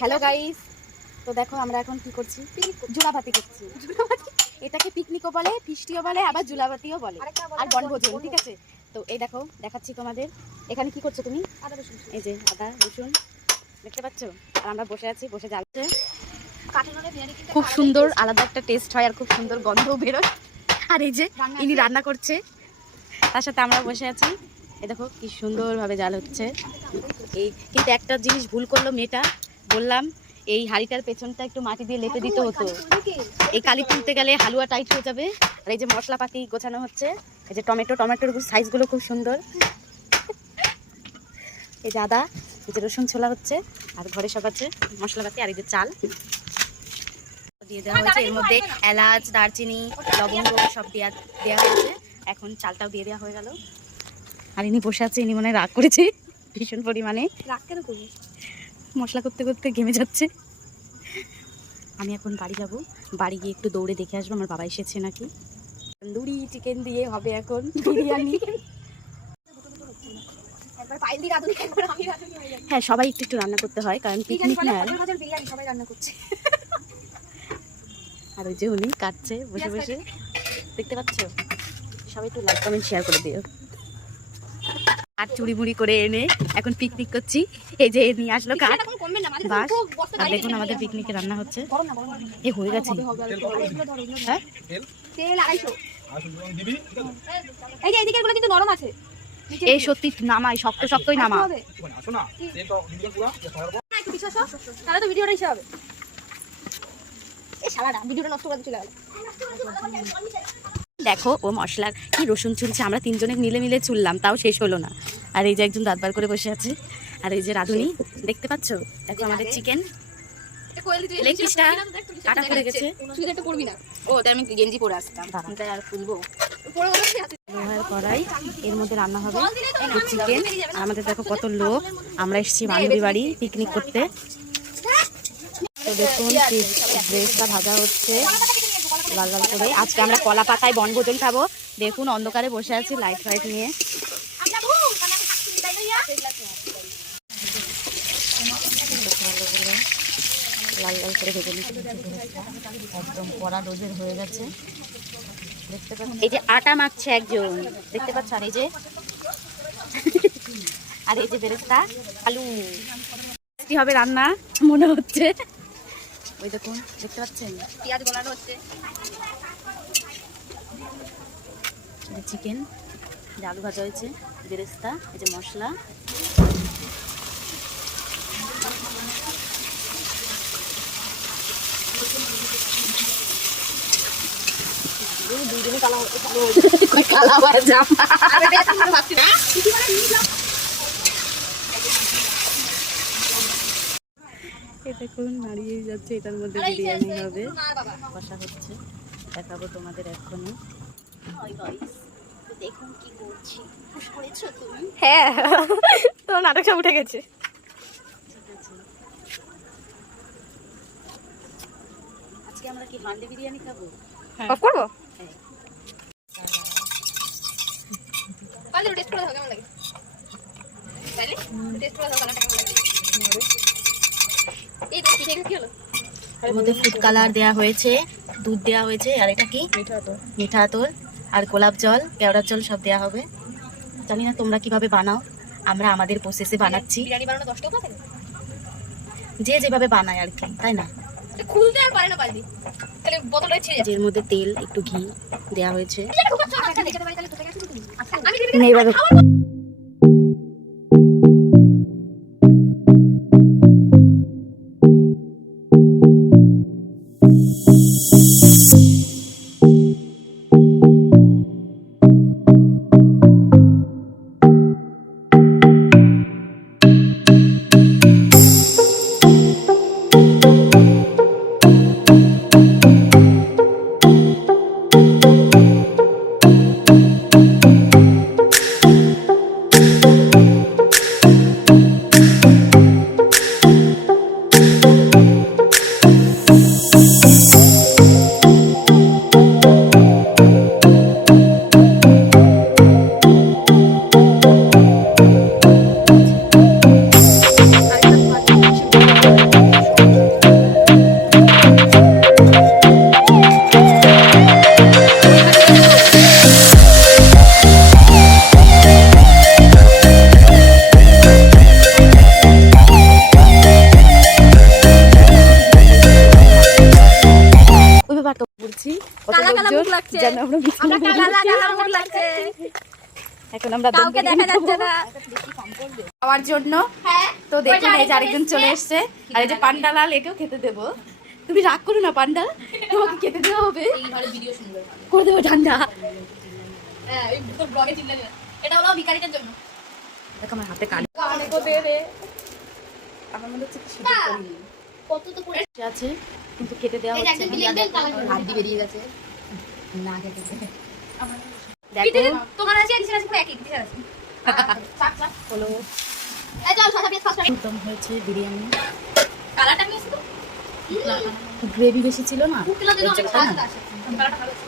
Hello guys, তো দেখো আমরা এখন কি করছি, ঝুলাভাতি করছি। এটাকে পিকনিকও বলে, ফিস্টিও বলে, আবার ঝুলাভাতিও বলে, আর বনভোজন। ঠিক আছে, তো এই দেখো দেখাচ্ছি তোমাদের। এখানে কি করছো তুমি? আদা রসুন। এই যে আদা রসুন দেখতে পাচ্ছ, আর আমরা বসে আছি, বসে জ্বালছে। খুব সুন্দর আলাদা একটা টেস্ট হয়, আর খুব সুন্দর গন্ধও বেরোয়। আর এই যে ইনি রান্না করছে, তার সাথে আমরা বসে আছি। এ দেখো কি সুন্দরভাবে জাল হচ্ছে। এই কিন্তু একটা জিনিস ভুল করলো মেয়েটা, বললাম এই হাঁড়িটার পেছনটা একটু মাটি দিয়ে লেপে দিতে হতো। এই কালি তুলতে গেলে হালুয়া টাইট হয়ে যাবে। আর এই যে মশলাপাতি গোছানো হচ্ছে, এই যে টমেটোর সাইজগুলো খুব সুন্দর। এই যে আদা, এই যে রসুন ছোলা হচ্ছে, আর ঘরে সব আছে মশলাপাতি। আর এই যে চাল দিয়ে দেওয়া হয়েছে, এর মধ্যে এলাচ, দারচিনি, লবঙ্গ সব দেওয়া হয়েছে। এখন চালটাও দিয়ে দেওয়া হয়ে গেল। আর ইনি বসে আছে, ইনি মনে হয় রাগ করেছে ভীষণ পরিমাণে। রাগ কেন করবে, মশলা করতে করতে ঘেমে যাচ্ছে। আমি এখন বাড়ি যাব, বাড়ি গিয়ে একটু দৌড়ে দেখে আসবো আমার বাবা এসেছে নাকি। তন্দুরি চিকেন দিয়ে হবে এখন বিরিয়ানি। হ্যাঁ, সবাই একটু একটু রান্না করতে হয়, কারণ পিকনিক না। আর ওই যে উনি কাটছে বসে বসে, দেখতে পাচ্ছ। সবাই একটু লাইক কমেন্ট শেয়ার করে দিও। আর চুরি মুড়ি করে এনে এখন পিকনিক করছি। এই যে নিয়ে আসলো কাঠ, বাস। আর দেখুন আমাদের পিকনিকে রান্না হচ্ছে। এ হয়ে গেছে। হ্যাঁ, এই সত্যি নামাই, শক্ত শক্তই নামা। দেখো ও মশলার কি রসুন চুলছে, আমরা তিনজনে মিলে মিলে চুললাম, তাও শেষ হলো না। আর এই যে একজন দাঁত বার করে বসে আছে। আর এই যে রাঁধুনি, দেখতে পাচ্ছ। দেখো আমাদের চিকেন লেগ পিসটা কাটা পড়ে গেছে। ও তাই আমি গেঞ্জি পরে আসতাম, আর খুলবো। লোহার কড়াই, এর মধ্যে রান্না হবে চিকেন। আর আমাদের দেখো কত লোক, আমরা এসেছি বান্ধবী বাড়ি পিকনিক করতে। তো দেখুন ড্রেসটা ভাজা হচ্ছে লাল লাল করে। আজকে আমরা কলা পাতায় বনভোজন খাবো। দেখুন অন্ধকারে বসে আছি লাইট ফাইট নিয়ে। লাল লাল করে ভেজে নিচ্ছি, একদম কড়া ডোজের হয়ে গেছে। দেখতে পাচ্ছি এই যে আটা মাখছে একজন, দেখতে পাচ্ছ। আর এই যে আর এই যে বেরেস্তা আলু কি হবে রান্না মনে হচ্ছে। ওই দেখুন দেখতে পাচ্ছেন পেঁয়াজ গলানো হচ্ছে। চিকেন, আলু ভাজা হয়েছে, বেরেস্তা, এই যে মশলা। দেখুন নাড়িয়ে যাচ্ছে, এটার মধ্যে বিরিয়ানি হবে, কষা হচ্ছে। দেখাবো তোমাদের এখনই। দেখুন কি করছি, হ্যাঁ তো নাটক সব উঠে গেছে। আজকে আমরা কি হান্ডি বিরিয়ানি খাবো? অফ করবো। এর মধ্যে ফুড কালার দেওয়া হয়েছে, দুধ দেওয়া হয়েছে, আর এটা কি মিঠা আতর আর গোলাপ জল, কেওড়ার জল সব দেওয়া হবে। জানি না তোমরা কিভাবে বানাও, আমরা আমাদের প্রসেসে বানাচ্ছি। যে যেভাবে বানায় আর কি, তাই না? এর মধ্যে তেল একটু ঘি দেওয়া হয়েছে। কালা কালা মুখ লোকজন লাগছে। যেন আমরা কালা কালা মুখ লাগছে, এখন আমরা কাউকে দেখা যাচ্ছে না। খাওয়ার জন্য। তো দেখুন এই যে আরেকজন চলে এসেছে, আর এই যে পান্ডালাল, একেও খেতে দেবো। তুমি রাগ করো না পান্ডা, তোমাকে খেতে দেওয়া হবে। করে দেবো ঠান্ডা। এটা হলো ভিখারিদের জন্য। দেখো আমার হাতে কালি, আমার মনে হচ্ছে কি সুযোগ করিনি। কত তো পড়ে আছে কিন্তু খেতে দেওয়া হচ্ছে না। হাত দিয়ে বেরিয়ে গেছে না খেতে। দেখো তোমার আছে আর আছে পুরো একই দিশা আছে। চাপ চাপ হলো এই চল সাদা পেঁয়াজ ফাস্ট একদম হয়েছে বিরিয়ানি। কালারটা মিস তো গ্রেভি বেশি ছিল না, কুকলা দিলে অনেক স্বাদ আসে। কালারটা ভালো আছে।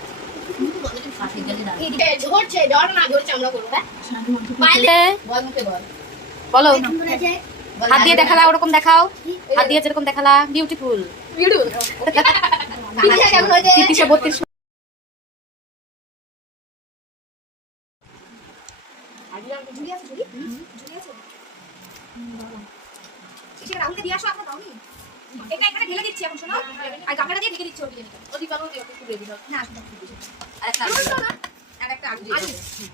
এই ঝরছে ডর না ঝরছে আমরা করব হ্যাঁ বাইরে বল মুখে বল বলো আছে হাত দিয়ে দেখালা, ওরকম দেখাও, হাত দিয়ে যেরকম দেখালা। বিউটিফুল। ভিডিও দিশা কেমন হয়েছে 32 ঝুলি আছে ঝুলি ঝুলি আছে এসে রাহুলকে দিয়ে আসো এখন দাওনি এটা এখানে ঢেলে দিচ্ছি এখন শোনো আর গামলাটা দিয়ে ঢেকে দিচ্ছি ওর বিরিয়ানিটা ওদি পারো একটু রেডি দাও না আসো আর একটা আরেকটা আগে